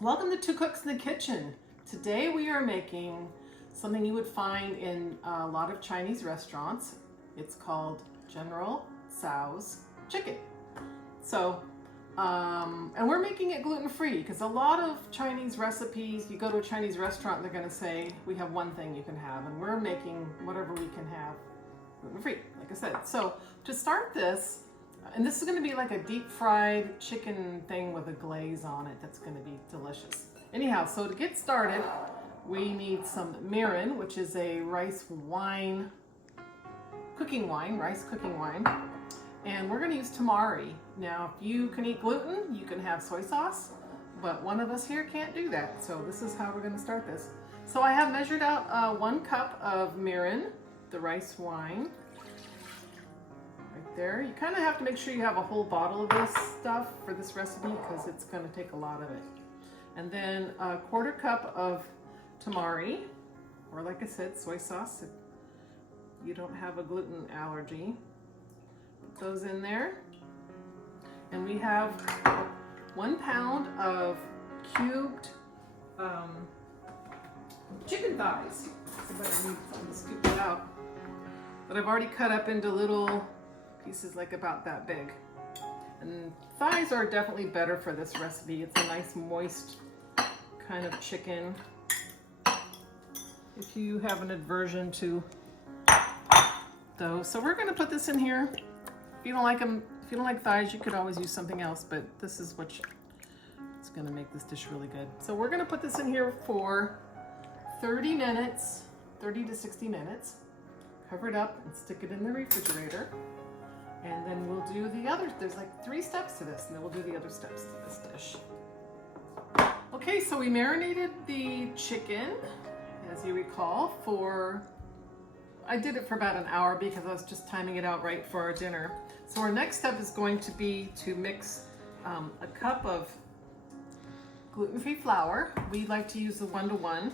Welcome to Two Cooks in the Kitchen. Today we are making something you would find in a lot of Chinese restaurants. It's called General Tso's chicken. And we're making it gluten-free because a lot of Chinese recipes, you go to a Chinese restaurant, they're going to say, we have one thing you can have, and we're making whatever we can have gluten-free, like I said. So to start this, and this is going to be like a deep fried chicken thing with a glaze on it that's going to be delicious. Anyhow, so to get started, we need some mirin, which is a rice cooking wine. And we're going to use tamari. Now, if you can eat gluten, you can have soy sauce, but one of us here can't do that. So this is how we're going to start this. So I have measured out 1 cup of mirin, the rice wine. Right there. You kind of have to make sure you have a whole bottle of this stuff for this recipe because it's going to take a lot of it. And then a 1/4 cup of tamari, or like I said, soy sauce if you don't have a gluten allergy. Put those in there. And we have 1 pound of cubed chicken thighs. But I need to scoop it out. But I've already cut up into little pieces like about that big. And thighs are definitely better for this recipe. It's a nice moist kind of chicken. If you have an aversion to those. So we're gonna put this in here. If you don't like them, if you don't like thighs, you could always use something else, but this is it's gonna make this dish really good. So we're gonna put this in here for 30 minutes, 30 to 60 minutes. Cover it up and stick it in the refrigerator. And then we'll do the others. There's like 3 steps to this, and then we'll do the other steps to this dish. Okay, so we marinated the chicken, as you recall, I did it for about an hour because I was just timing it out right for our dinner. So our next step is going to be to mix a cup of gluten-free flour. We like to use the 1-to-1.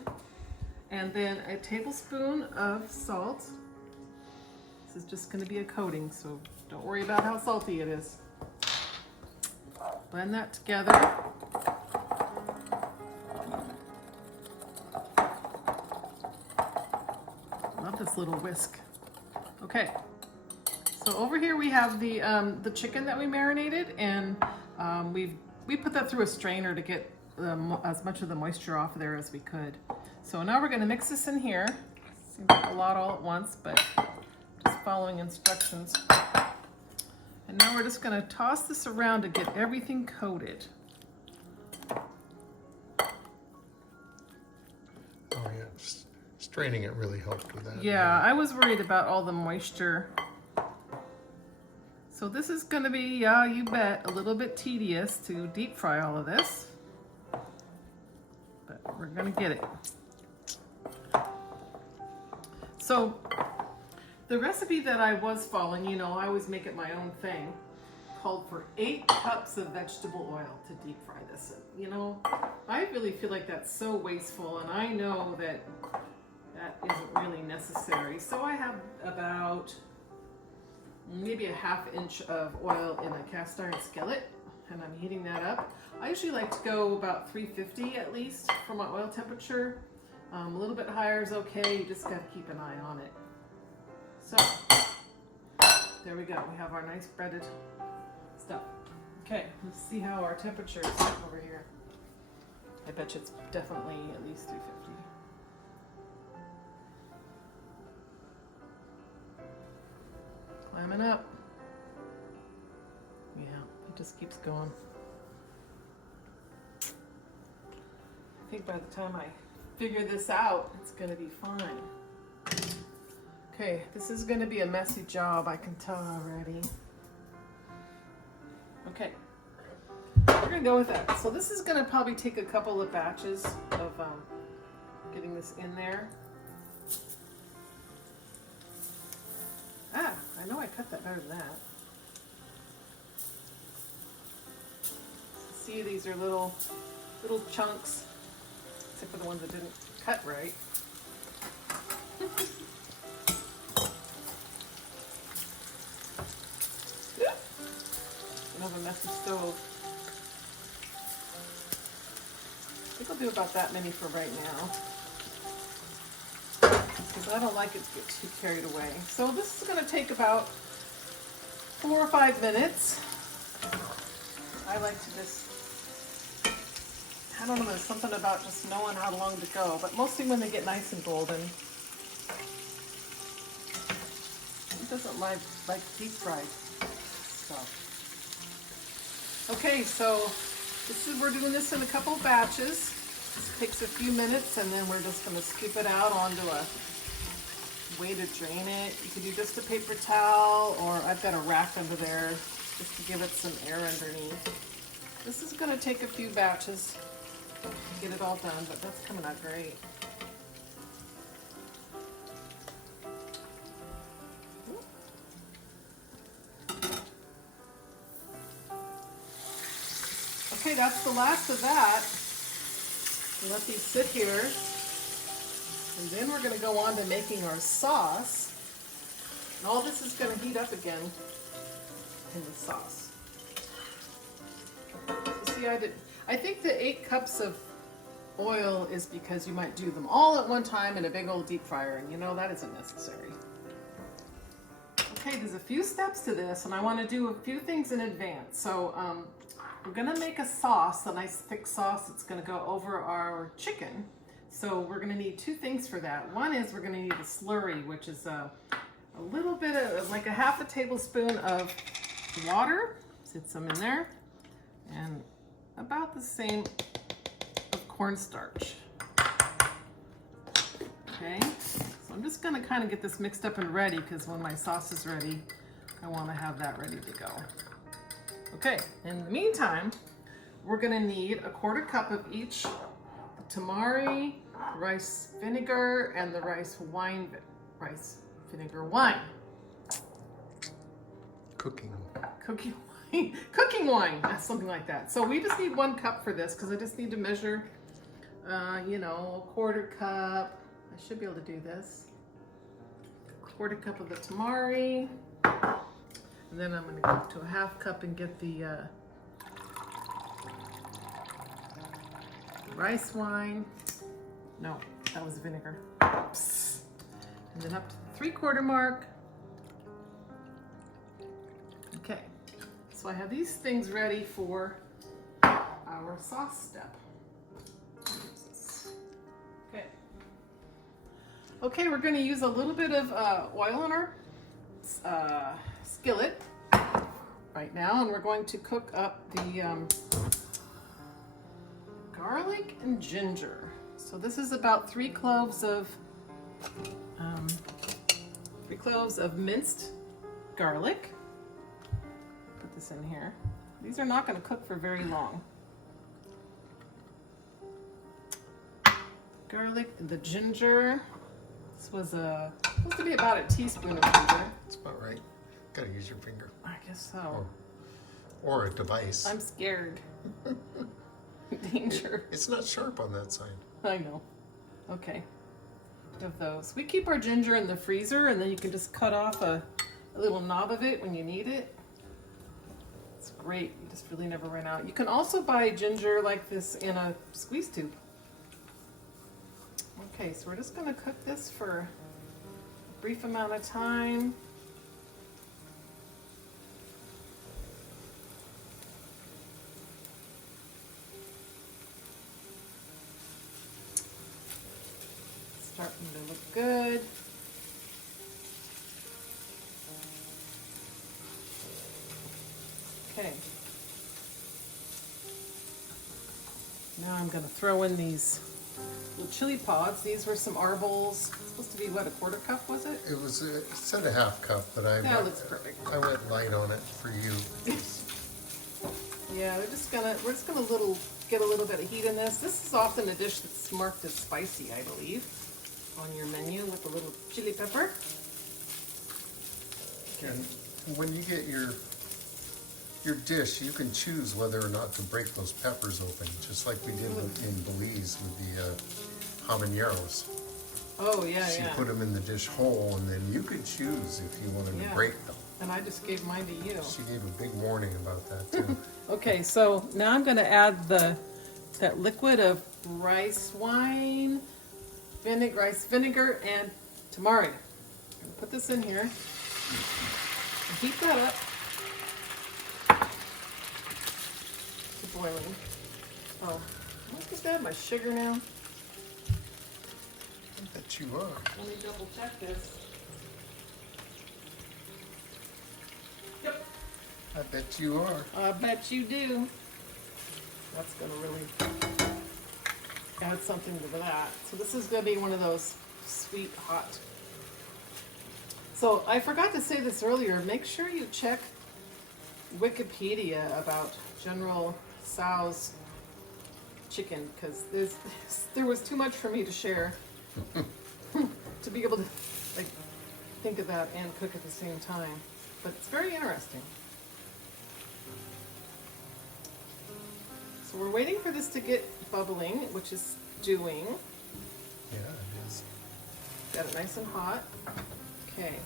And then a tablespoon of salt. This is just going to be a coating, so don't worry about how salty it is. Blend that together. Love this little whisk. Okay, so over here we have the chicken that we marinated, and we put that through a strainer to get as much of the moisture off of there as we could. So now we're going to mix this in here. Seems like a lot all at once, but just following instructions. And now we're just going to toss this around to get everything coated. Oh yeah, straining it really helped with that. Yeah, I was worried about all the moisture. So this is going to be, yeah, you bet, a little bit tedious to deep fry all of this. But we're going to get it. So the recipe that I was following, I always make it my own thing, called for 8 cups of vegetable oil to deep fry this. I really feel like that's so wasteful, and I know that isn't really necessary. So I have about maybe a 1/2 inch of oil in a cast iron skillet, and I'm heating that up. I usually like to go about 350 at least for my oil temperature. A little bit higher is okay, you just got to keep an eye on it. So, there we go. We have our nice breaded stuff. Okay, let's see how our temperature is over here. I bet you it's definitely at least 350. Climbing up. Yeah, it just keeps going. I think by the time I figure this out, it's going to be fine. Okay, this is going to be a messy job, I can tell already. Okay, we're going to go with that. So this is going to probably take a couple of batches of getting this in there. I know I cut that better than that. See, these are little chunks, except for the ones that didn't cut right. I have a messy stove. think I'll do about that many for right now, because I don't like it to get too carried away. So this is going to take about 4 or 5 minutes. I like to just, I don't know, there's something about just knowing how long to go, but mostly when they get nice and golden. It doesn't like deep fried stuff. Okay, so we're doing this in a couple batches. This takes a few minutes, and then we're just going to scoop it out onto a way to drain it. You could do just a paper towel, or I've got a rack under there just to give it some air underneath. This is going to take a few batches to get it all done, but that's coming out great. Okay, that's the last of that. We'll let these sit here. And then we're going to go on to making our sauce. And all this is going to heat up again in the sauce. So see, I think the 8 cups of oil is because you might do them all at one time in a big old deep fryer, and you know that isn't necessary. Okay, there's a few steps to this, and I want to do a few things in advance. So we're going to make a sauce, a nice thick sauce that's going to go over our chicken. So we're going to need 2 things for that. One is we're going to need a slurry, which is a little bit of, like a half a tablespoon of water. Sit some in there. And about the same of cornstarch. Okay, so I'm just going to kind of get this mixed up and ready, because when my sauce is ready, I want to have that ready to go. Okay, in the meantime, we're going to need a 1/4 cup of each tamari, rice vinegar, and the rice vinegar wine. Cooking wine, something like that. So we just need 1 cup for this, because I just need to measure, you know, a 1/4 cup. I should be able to do this. 1/4 cup of the tamari. And then I'm going to go up to a 1/2 cup and get the rice wine. No, that was vinegar. Oops. And then up to the 3/4 mark. Okay, so I have these things ready for our sauce step. Okay, we're going to use a little bit of oil in our skillet right now, and we're going to cook up the garlic and ginger. So this is about 3 cloves of minced garlic. Put this in here. These are not going to cook for very long. Garlic, the ginger. This was supposed to be about a teaspoon of ginger. That's about right. Gotta use your finger. I guess so. Or a device. I'm scared. Danger. It's not sharp on that side. I know. Okay. Of those. We keep our ginger in the freezer, and then you can just cut off a little knob of it when you need it. It's great. You just really never run out. You can also buy ginger like this in a squeeze tube. Okay, so we're just going to cook this for a brief amount of time. Starting to look good. Okay. Now I'm going to throw in these little chili pods. These were some Arbols. Supposed to be what, a 1/4 cup was it? It was it said a 1/2 cup, but That looks perfect. I went light on it for you. Yeah, we're just gonna get a little bit of heat in this. This is often a dish that's marked as spicy, I believe, on your menu with a little chili pepper. And when you get your dish, you can choose whether or not to break those peppers open, just like we did in Belize with the habaneros. Oh, yeah, She yeah. put them in the dish whole, and then you could choose if you wanted to break them. And I just gave mine to you. She gave a big warning about that too. Okay, so now I'm going to add the that liquid of rice wine, rice vinegar, and tamari. I'm gonna put this in here and heat that up to boiling. Oh, am I supposed to add my sugar now? I bet you are. Let me double check this. Yep, I bet you are. I bet you do. That's gonna really add something to that. So this is gonna be one of those sweet hot. So I forgot to say this earlier. Make sure you check Wikipedia about General Tso's chicken, because there was too much for me to share to be able to like think of that and cook at the same time. But it's very interesting. So we're waiting for this to get bubbling, which is doing. Yeah, it is. Got it nice and hot. Okay.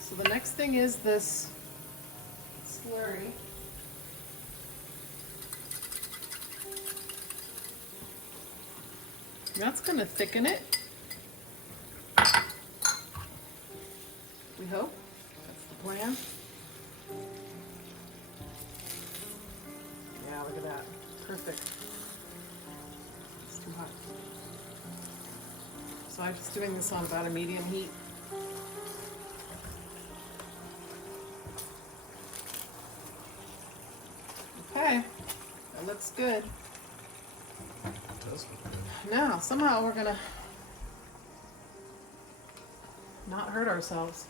So the next thing is this slurry. That's going to thicken it. We hope. That's the plan. Yeah, look at that. Perfect. It's too hot. So I'm just doing this on about a medium heat. Okay, that looks good. It does look good. Now, somehow we're gonna not hurt ourselves.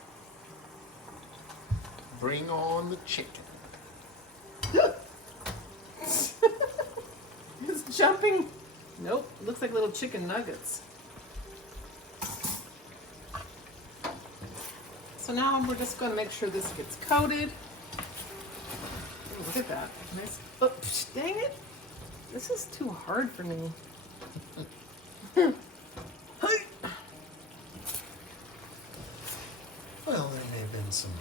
Bring on the chicken. It's jumping. Nope, it looks like little chicken nuggets. So now we're just going to make sure this gets coated. Ooh, look at that. Nice. Oh, dang it. This is too hard for me. Well, there may have been some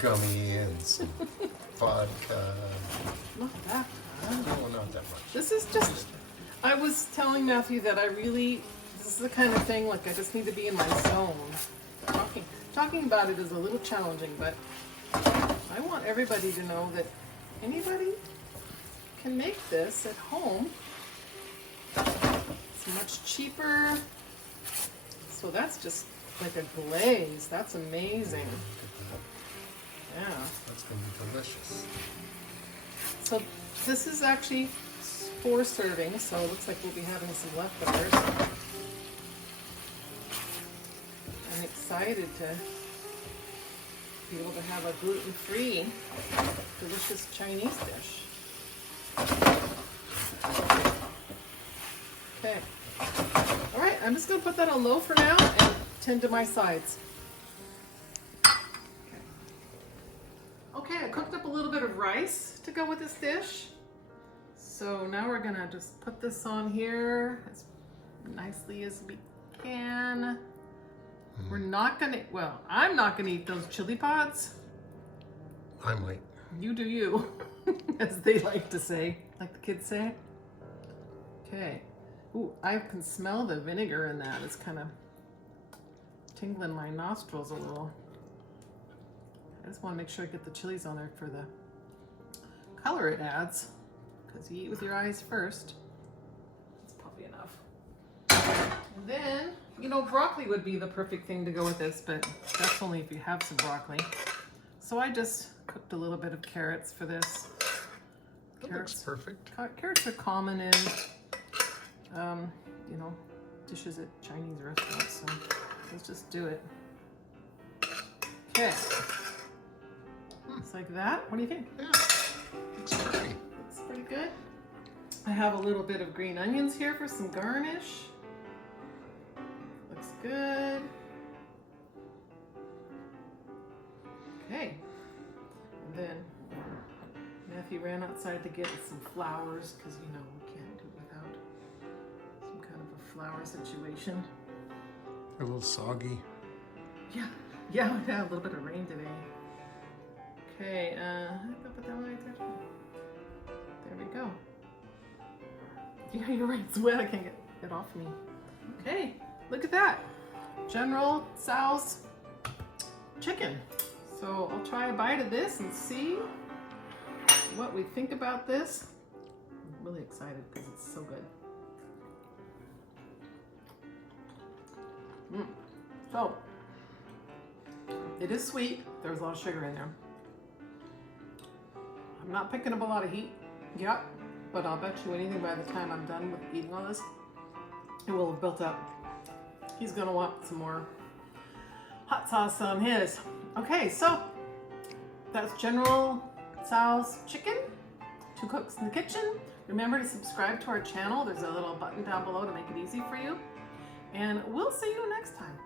gummy and some vodka. Not that bad. No, not that much. This is just, I was telling Matthew that this is the kind of thing, like I just need to be in my zone. Talking about it is a little challenging, but I want everybody to know that anybody can make this at home. It's much cheaper. So that's just like a glaze. That's amazing. Yeah. That's going to be delicious. So this is actually 4 servings, so it looks like we'll be having some leftovers. I'm excited to be able to have a gluten-free, delicious Chinese dish. Okay. All right, I'm just going to put that on low for now and tend to my sides. Okay, I cooked up a little bit of rice to go with this dish. So now we're gonna just put this on here as nicely as we can. We're not gonna, well, I'm not gonna eat those chili pods. I might. You do you, as they like to say, like the kids say. Okay. Ooh, I can smell the vinegar in that. It's kind of tingling my nostrils a little. I just want to make sure I get the chilies on there for the color it adds, because you eat with your eyes first. That's probably enough. And then, you know, broccoli would be the perfect thing to go with this, but that's only if you have some broccoli. So I just cooked a little bit of carrots for this. That looks perfect. Carrots are common in, you know, dishes at Chinese restaurants, so let's just do it. Okay. It's like that. What do you think? Yeah, looks pretty. Looks pretty good. I have a little bit of green onions here for some garnish. Looks good. Okay. And then Matthew ran outside to get some flowers, because you know we can't do it without some kind of a flower situation. A little soggy. Yeah, we had a little bit of rain today. Okay, I'll put that one right there. There we go. Yeah, you're right. It's wet. I can't get it off me. Okay, look at that. General Tso's chicken. So I'll try a bite of this and see what we think about this. I'm really excited because it's so good. So, it is sweet. There's a lot of sugar in there. I'm not picking up a lot of heat yet, but I'll bet you anything by the time I'm done with eating all this, it will have built up. He's gonna want some more hot sauce on his. Okay, so that's General Tso's chicken. 2 cooks in the kitchen. Remember to subscribe to our channel. There's a little button down below to make it easy for you. And we'll see you next time.